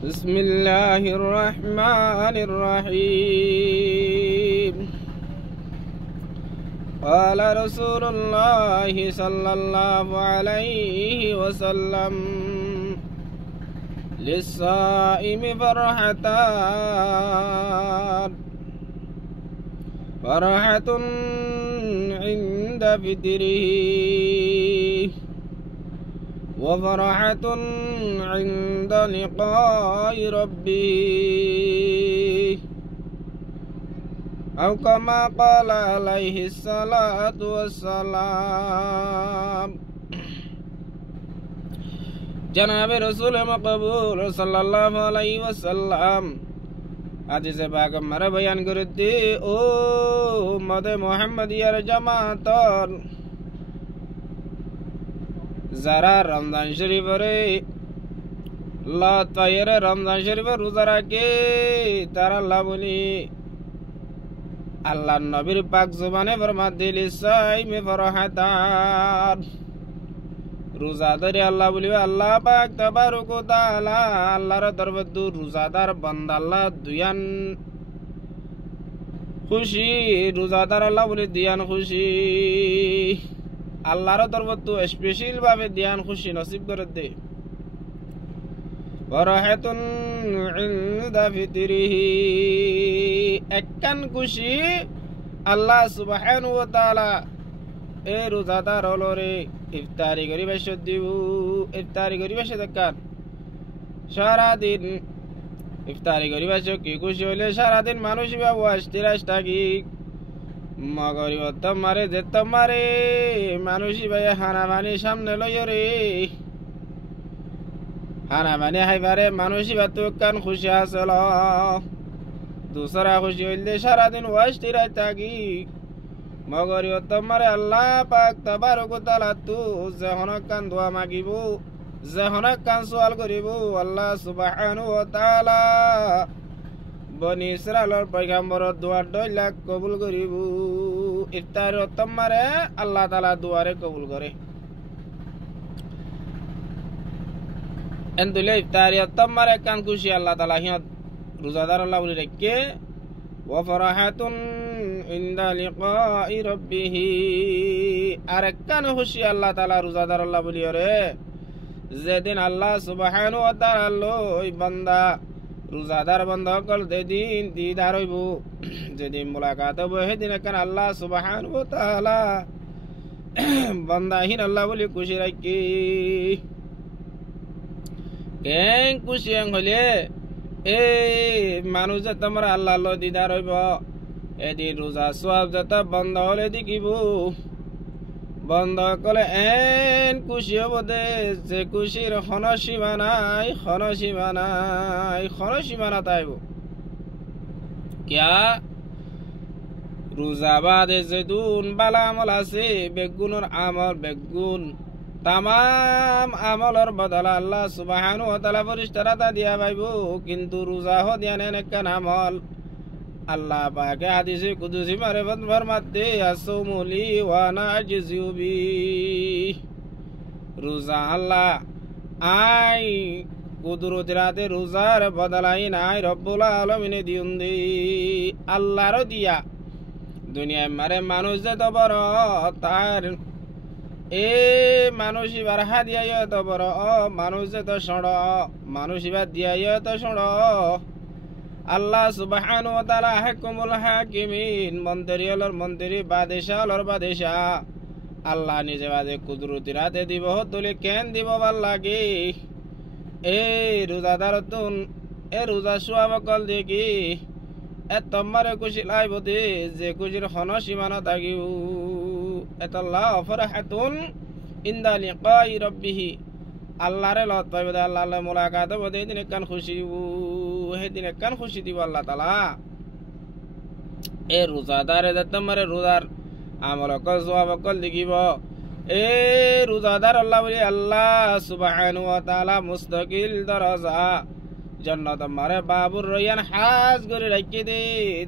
بسم الله الرحمن الرحيم. قال رسول الله صلى الله عليه وسلم: للصائم فرحتان، فرحة عند فطره، وفرحة عند لقاء ربه، أو كما قال عليه الصلاة والسلام. जनाब रसूल मकबूल सल्लल्लाहु अलैहि वसल्लम হাদিসে পাগম্বরে বয়ান করতে ও উম্মতে মুহাম্মাদিয়ার জামাতর যারা রমজান শরীফরে রমজান শরীফের রোজা রাখে তারা আল্লাহ বলি আল্লাহ নবীর পাক জবানে ফরমাত দিলি সাইমে ফরহাতান, রোজাদারে আল্লাহ বলিবে আল্লাহ পাক তাবারক ওয়া তাআলা আল্লাহর দরবারে রোজাদার বান্দা আল্লাহ দুয়ান খুশি, রোজাদার আল্লাহ বলি দিয়ান খুশি, আল্লাহর দরবারে স্পেশাল ভাবে দিয়ান খুশি নসিব করে দে। ফরহাতুন ইনদা ফিতরিহি, একখান খুশি আল্লাহ সুবহানাহু ওয়া তাআলা এই রোজাদার হলরে ইফতারি করি বেশি দিব, ইফতারি করি বেশি দেখান সারাদিন ইফতারি করি বেশি কি খুশি হইলে সারাদিন মানুষ বাবু আসতিরাস থাকি মগরিব তোমারে যে তোমারে মানুষই ভাই হানা মানি সামনে লইয় রে হানা মানি হাইবারে মানুষই বা তো কান খুশি আসল দুসরা খুশি হইলে সারাদিন ওয়াস্তিরাই থাকি মগরিব তোমারে আল্লাহ পাক তাবারক ওয়া তাআলা তু যখন কান দোয়া মাগিব যখন কান সওয়াল করিব আল্লাহ সুবহানাহু ওয়া তাআলা বনি ইসরাইলের পয়গম্বরের দোয়া 2 লাখ কবুল করিব। ইফতার তোমারে আল্লাহ তাআলা দোয়ারে কবুল করে এন্তুলে ইফতার তোমারে কান খুশি আল্লাহ তাআলা হিয়াত রোজাদার আল্লাহ বলি রেখে ওয়া ফরাহাতুন ইনদা লিকাই রাব্বিহি, আর কান খুশি আল্লাহ তাআলা রোজাদার আল্লাহ বলি রে যেদিন আল্লাহ সুবহানাহু ওয়া তাআলা লই বান্দা রোজাদার বান্দা কল যেদিন দিদার হইব যেদিন মুলাকাত হইব সেদিন কান আল্লাহ সুবহানাহু ওয়া তাআলা বান্দাহীন আল্লাহ বলি খুশি রাখি কেন খুশি হইলে এই মানুষ যে তোমার আল্লাহ লো দিদার হইব এদিন রোজা সওয়াব যত বন্ধ হলে দেখিব বন্ধ কলে এন খুশি হব দে যে খুশির সীমা নাই সীমা না তাইব কিয়া রোজা বাদে যেদুন বালা আমল আছে বেগুনের আমল বেগুন তামাম আমলের বদলা আল্লাহ সুবহানাহু ওয়া তাআলা ফেরেশতারা দিয়া পাইব, কিন্তু রোজা দিয়া নেন একখান আমল আল্লাহ পাকে হাদিসে কুদসি মারফত ফরমাতে আসুমু লি ওয়া আনা আজজিউ বি, রোজা আল্লাহ আই কুদরতের হাতে রোজার বদলাই নাই রব্বুল আলামিনে দিউন দি আল্লাহর দিয়া দুনিয়ায় মারে মানুষ যে তো বড় তার এ মানুষ এবার হাদিয়া তো বড় মানুষ যে তো সড় মানুষ এবার দিয়া তো সড় আল্লাহ সুবহানাহু ওয়া তাআলা হাকিমুল হাকিমিন, মন্ত্রী হলর মন্ত্রী বাদশাহ হলর বাদশাহ আল্লাহ নিজে বাদে কুদরতের হাতে দিব তুলে কেন দিব ভাল লাগে এই রোজাদার তুন এ রোজা সোয়াব কল দেখি এ তোমারে খুশি লাইব দে যে খুশির সীমানা থাকিব এত আল্লাহ ফরহাতুন ইনদা লিকাই রাব্বিহি, আল্লাহরে লত পাইব দে আল্লাহর মুলাকাত হবে দিন কান খুশি সেদিন কান খুশি দিব আল্লাহ তাআলা এ রোজাদারে তোমারে রোজার আমল কল সওয়াব কল দেখিব এ রোজাদার আল্লাহ বলি আল্লাহ সুবহানাহু ওয়া তাআলা মুস্তাকিল দরজা জান্নাত মারে বাবুর রয়ান হাজ করে রাখি দে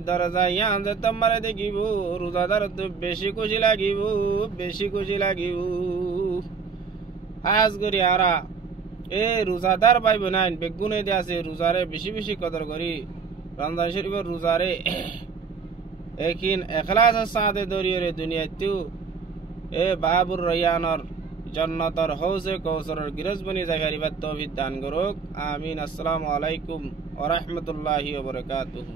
দরজা ইয়ান যে তোমারে দেখিব রোজাদার তো বেশি খুশি লাগিব হাজ করি আরা এ রোজাদার ভাই বোনাইন বেগুনে দিয়ে আছে রোজারে বেশি বেশি কদর করি রমজান শরীফের রোজারে একিন এখলাসের সাথে দরিয়রে দুনিয়াতেও এ বাবুর রয়ানর জান্নাতর হৌসে কৌসরের গিরজবনি জাগারিবার তৌফিক দান করুক আমিন। আসসালামু আলাইকুম ওয়া রাহমাতুল্লাহি ওয়া বারাকাতুহু।